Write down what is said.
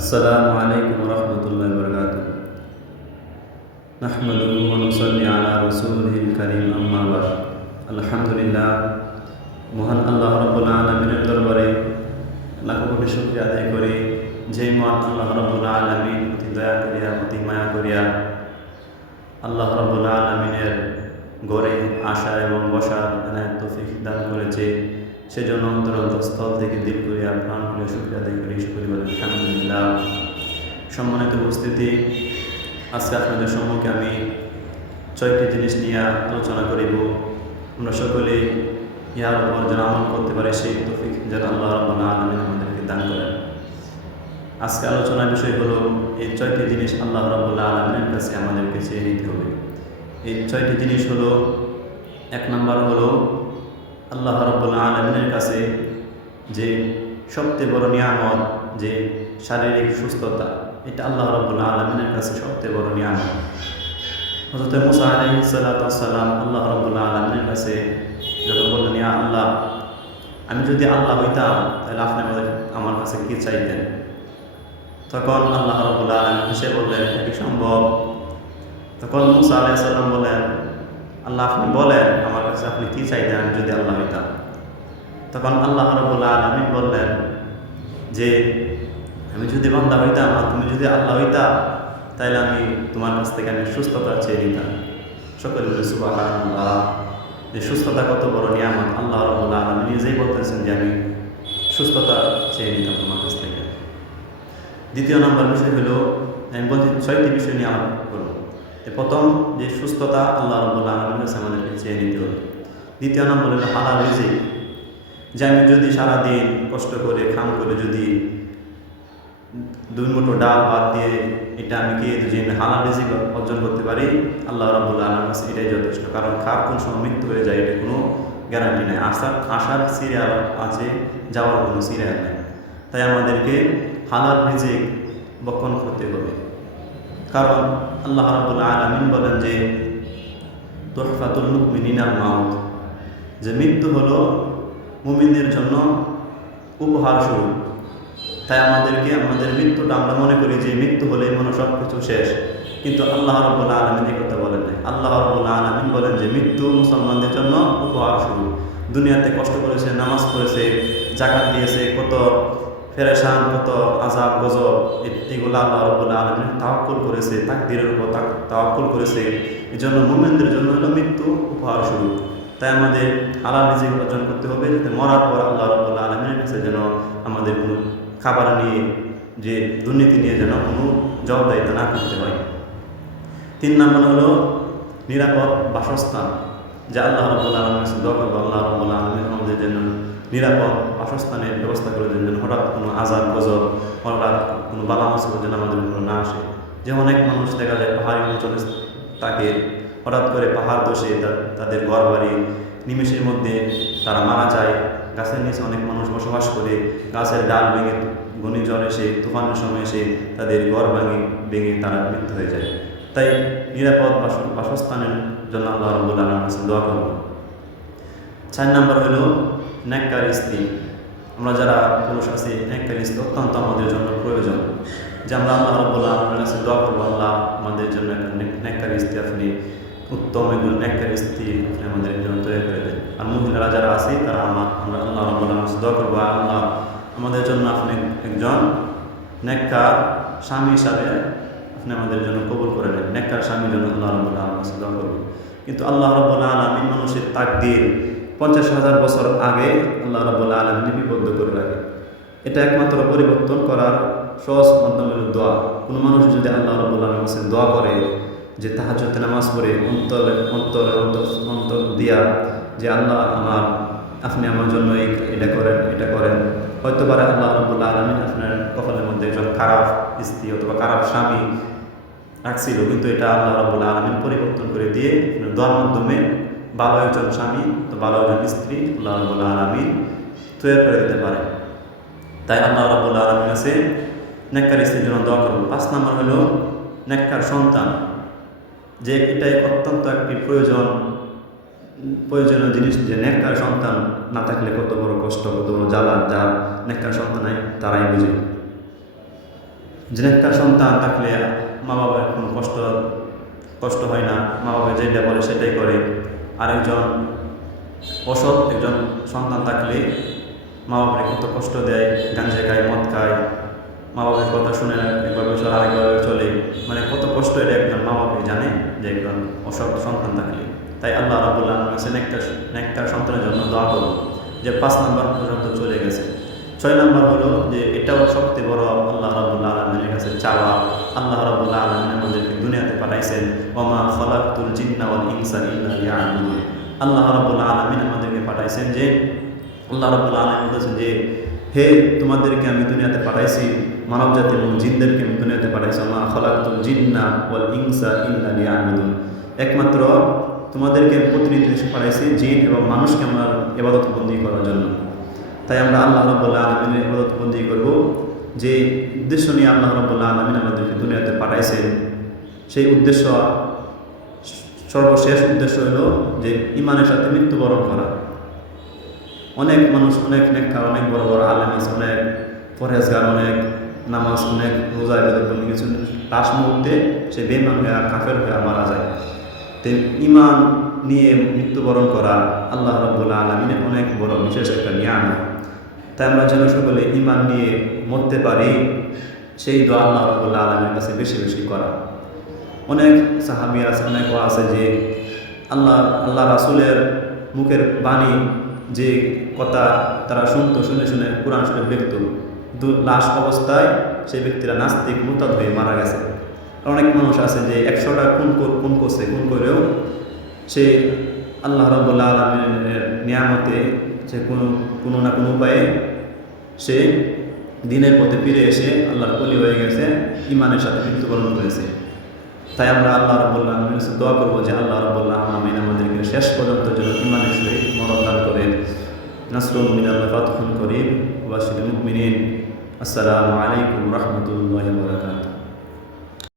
আসসালামু আলাইকুম রহমতুল্লাহি ওয়া বারাকাতুহু। নাহমাদুহু ওয়া নুসাল্লি আলা রাসূলিহিল কারীম, আম্মা বা'দ। আলহামদুলিল্লাহ, মহান আল্লাহ রাব্বুল আলামিনের দরবারে লাখো কোটি শুকরিয়া আদায় করি, যে মহান আল্লাহ রাব্বুল আলামিন অতি দয়া করিয়া, অতি মায়া করিয়া আল্লাহ রাব্বুল আলামিনের ঘরে আসা এবং বসার এনায়েত তৌফিক দান করেছে। সেজন্য অন্তরস্থল থেকে দিল করিয়া, প্রাণ করিয়া শুকরিয়া আদায় করি। শুকরিয়া বলি আলহামদুলিল্লাহ। সম্মানিত উপস্থিতি, আজকে আপনাদের সম্মুখে আমি 6টি জিনিস নিয়ে আলোচনা করিব। আমরা সকলেই ইহার উপর যেন আমল করতে পারি, সেই তৌফিক যেন আল্লাহ রাব্বুল আলামিন আমাদেরকে দান করেন। আজকে আলোচনার বিষয় হলো, এই 6টি জিনিস আল্লাহ রাব্বুল আলামিনের কাছে আমাদেরকে চেয়ে নিতে হবে। এই 6টি জিনিস হলো, 1 নম্বর হলো আল্লাহ রাব্বুল আলামিনের কাছে যে সবচেয়ে বড় নিয়ামত, যে শারীরিক সুস্থতা, এটা আল্লাহ রাব্বুল আলামিনের কাছে সবচেয়ে বড় নিয়ামত। হযরত মুসা আলাইহিস সালাতু ওয়াস সালাম আল্লাহ রাব্বুল আলামিনের কাছে যখন বললেন, ইয়া আল্লাহ, আমি যদি আল্লাহ হইতাম তাহলে আপনি আমার কাছে কি চাইতেন? তখন আল্লাহ রাব্বুল আলামিন হেসে বললেন, কি সম্ভব? তখন মুসা আলাইহিস সালাম বলেন, আল্লাহ, আপনি বলেন আমার কাছে আপনি কি চাইতেন আমি যদি আল্লাহ হইতাম? তখন আল্লাহ রাব্বুল আলামিন বললেন যে, আমি যদি বান্দা হইতাম আর তুমি যদি আল্লাহ হইতা, তাহলে আমি তোমার কাছ থেকে আমি সুস্থতা চেয়ে নিতাম। সকলে বলে সুবহানাল্লাহ। যে সুস্থতা কত বড় নিয়ামত! আল্লাহ রাব্বুল আলামিন নিজেই বলতেছেন যে আমি সুস্থতা চেয়ে নিতাম তোমার কাছ থেকে। দ্বিতীয় নম্বর বিষয় হলো, আমি বলছি 6টি বিষয় নিয়ে আলোচনা করব। প্রথম, যে সুস্থতা আল্লাহ রাব্বুল আলামিনের কাছে আমাদেরকে চেয়ে নিতে হবে। দ্বিতীয় নম্বর হলো হালাল রিজিক, যে আমি যদি সারাদিন কষ্ট করে খাম করে যদি 2 মুঠো ডাল ভাত দিয়ে এটা আমি খেয়ে যদি আমি হালাল রিজিক অর্জন করতে পারি, আল্লাহ রাব্বুল আলামিনের কাছে এটাই যথেষ্ট। কারণ খার কোন সময় মৃত্যু হয়ে যায় এটা কোনো গ্যারান্টি নেই। আসার সিরিয়াল আছে, যাওয়ার কোনো সিরিয়াল নেই। তাই আমাদেরকে হালাল রিজিক বক্ষণ করতে হবে। কারণ আল্লাহ রাব্বুল আলামিন বলেন যে, তুহফাতুল মুমিনিনাল মাউত, যে মৃত্যু হলো মুমিনদের জন্য উপহার স্বরূপ। তাই আমাদেরকে আমাদের মৃত্যুটা আমরা মনে করি যে মৃত্যু হলে মনে সব কিছু শেষ, কিন্তু আল্লাহ রাব্বুল আলামিন এই কথা বলেন নাই। আল্লাহ রাব্বুল আলামিন বলেন যে মৃত্যু মুসলমানদের জন্য উপহার স্বরূপ। দুনিয়াতে কষ্ট করেছে, নামাজ পড়েছে, যাকাত দিয়েছে, কত ফেরেশান, কত আযাব গজব, এগুলো আল্লাহ রাব্বুল আলামিন তাওয়াক্কুল করেছে, তাকদীরের উপর তাওয়াক্কুল করেছে। এই জন্য মুমিনদের জন্য হলো মৃত্যু উপহার স্বরূপ। তাই আমাদের হালাল রিজিক অর্জন করতে হবে, যাতে মরার পর আল্লাহ রাব্বুল আলামিনের কাছে যেন আমাদের কোনো খাবার নিয়ে, যে দুর্নীতি নিয়ে যেন কোনো জবাবদাহিতা না করতে হয়। 3 নম্বর হলো নিরাপদ বাসস্থান, যে আল্লাহ রাব্বুল আলামিনের কাছে দোয়া করব, আল্লাহ রাব্বুল আলামিন আমাদের জন্য নিরাপদ বাসস্থানের ব্যবস্থা করে দেন, যেন হঠাৎ কোনো আযাব গজব, হঠাৎ কোনো বালা মুসিবত যেন আমাদের উপর না আসে। যে অনেক মানুষ দেখা যায় পাহাড়ি অঞ্চলে থাকে, হঠাৎ করে পাহাড় ধসে তাদের ঘর বাড়ি নিমেষের মধ্যে তারা মারা যায়। গাছের নিচে অনেক মানুষ বসবাস করে, গাছের ডাল ভেঙে ঘূর্ণিঝড় এসে, তুফানের সময় এসে তাদের ঘর ভেঙে তারা মৃত্যু হয়ে যায়। তাই নিরাপদ বাসস্থানের জন্য আল্লাহ রাব্বুল আলামিনের কাছে দোয়া করব। 4 নম্বর হলো নেককার স্ত্রী। আমরা যারা পুরুষ আছি, নেককার স্ত্রী অত্যন্ত আমাদের জন্য প্রয়োজন। যে আমরা আল্লাহ রাব্বুল আলামিনের কাছে দোয়া করব, আল্লাহ আমাদের জন্য একটা নেককার স্ত্রী আপনি উত্তম একজন নেককার স্ত্রী আপনি আমাদের জন্য তৈরি করে দেন। আর মহিলারা যারা আছি তারা আমরা আল্লাহ রাব্বুল আলামিনের কাছে দোয়া করব, আল্লাহ আমাদের জন্য আপনি একজন নেককার স্বামী হিসাবে আপনি আমাদের জন্য কবুল করে নেন। নেককার স্বামীর জন্য আল্লাহ রাব্বুল আলামিনের কাছে দোয়া করব। কিন্তু আল্লাহ রাব্বুল আলামিন মানুষের তাকদীর 50,000 বছর আগে আল্লাহ রাব্বুল আলামিন লিপিবদ্ধ করে রাখে। এটা একমাত্র পরিবর্তন করার সহজ মাধ্যম হলো দোয়া। কোনো মানুষ যদি আল্লাহ রাব্বুল আলামিনের কাছে দোয়া করে, যে তাহাজ্জুদ নামাজ পড়ে অন্তর দিয়া, যে আল্লাহ আপনি আমার জন্য এটা করেন, হয়তো পারে আল্লাহ রাব্বুল আলামিন আপনার কপালের মধ্যে একজন খারাপ স্ত্রী অথবা খারাপ স্বামী রাখছিল, কিন্তু এটা আল্লাহ রাব্বুল আলামিন পরিবর্তন করে দিয়ে দোয়ার মাধ্যমে ভালো একজন স্বামী, তো ভালো একজন স্ত্রী আল্লাহ রাব্বুল আলামিন তৈরি করে দিতে পারে। তাই আল্লাহ রাব্বুল আলামিনের কাছে নেককার স্ত্রীর জন্য দোয়া করব। 5 নম্বর হলো নেককার সন্তান, যে এটাই অত্যন্ত একটি প্রয়োজনীয় জিনিস। যে নেককার সন্তান না থাকলে কত বড় কষ্ট, কত বড় জ্বালা, যার নেককার সন্তান নাই তারাই বুঝে। যে একটা সন্তান থাকলে মা বাবার কোনো কষ্ট হয় না, মা বাবা যেটা বলে সেটাই করে। আরেকজন অসৎ একজন সন্তান থাকলে মা বাবাকে কত কষ্ট দেয়, গাঞ্জা খায়, মদ খায়, মা বাবার কথা শুনে না, একভাবে চলে আরেকভাবে চলে, মানে কত কষ্ট এটা একজন মা বাবাই জানে যে একজন অসৎ সন্তান থাকলে। তাই আল্লাহ রাব্বুল আলামিন বলেছেন নেককার সন্তানের জন্য দোয়া করো, যে 5 নম্বর পর্যন্ত চলে গেছে। 6 নম্বর হলো যে এটাও সবচেয়ে বড় আল্লাহ রাব্বুল আলামিনের কাছে চাওয়া। আল্লাহ রাব্বুল আলামিন আমাদেরকে দুনিয়াতে পাঠাইছেন, ওমা খলাকতুল জিন্না ওয়াল ইনসা ইল্লা লিয়াবুদুন। আল্লাহ রাব্বুল আলামিন আমাদেরকে পাঠাইছেন যে আল্লাহ রাব্বুল আলামিন বলেছেন যে হে তোমাদেরকে আমি দুনিয়াতে পাঠাইছি, মানব জাতি এবং জিনদেরকে আমি দুনিয়াতে পাঠাইছি, ওমা খলাকতুল জিন্না ওয়াল ইনসা ইল্লা লিয়াবুদুন। একমাত্র তোমাদেরকে প্রতিনিধি পাঠাইছি জিন এবং মানুষকে আমার ইবাদত বন্দী করার জন্য। তাই আমরা আল্লাহ রাব্বুল আলামিনের ইবাদত বন্দী করব, যে উদ্দেশ্য নিয়ে আল্লাহ রাব্বুল আলামিন আমাদেরকে দুনিয়াতে পাঠাইছেন। সেই উদ্দেশ্য, সর্বশেষ উদ্দেশ্য হলো যে ইমানের সাথে মৃত্যুবরণ করা। অনেক মানুষ, অনেক নেককার, অনেক বড় বড় আলেম আছে, অনেক পরহেজগার, অনেক নামাজ, অনেক রোজা ইবাদত বন্দী, কিছু লাশ মুহূর্তে সে বেঈমান হয়ে কাফের হয়ে মারা যায়। তো ইমান নিয়ে মৃত্যুবরণ করা আল্লাহ রাব্বুল আলামিনের অনেক বড় বিশেষ একটা নিয়ামত। তাই আমরা যেন সকলে ইমান নিয়ে মরতে পারি, সেই দোয়া আল্লাহ রাব্বুল আলামিনের কাছে বেশি বেশি করা। অনেক সাহাবী আছে, অনেক আছে যে আল্লাহ রাসূলের মুখের বাণী, যে কথা তারা শুনতো, শুনে শুনে কোরআন শরীফ লিখত, কিন্তু লাশ অবস্থায় সেই ব্যক্তিরা নাস্তিক মুরতাদ হয়ে মারা গেছে। অনেক মানুষ আছে যে 100টা খুন করছে, খুন করেও সে আল্লাহ রাব্বুল আলামিনের নিয়ামতে যে কোনো না কোনো উপায়ে সে দিনের পথে ফিরে এসে আল্লাহর ওলি হয়ে গেছে, ইমানের সাথে মৃত্যুবরণ করেছে। তাই আমরা আল্লাহ রাব্বুল আলামিনের কাছে দোয়া করবো যে আল্লাহ রাব্বুল আলামিন আমাদেরকে শেষ পর্যন্ত যেন ইমানের সহিত মরণ দান করেন। নাসরুম মিনাল্লাহি ফাতহুন করিম ওয়া বাশশিরিল মুমিনিন। আসসালামু আলাইকুম ওয়া রাহমাতুল্লাহি ওয়া বারাকাতুহু।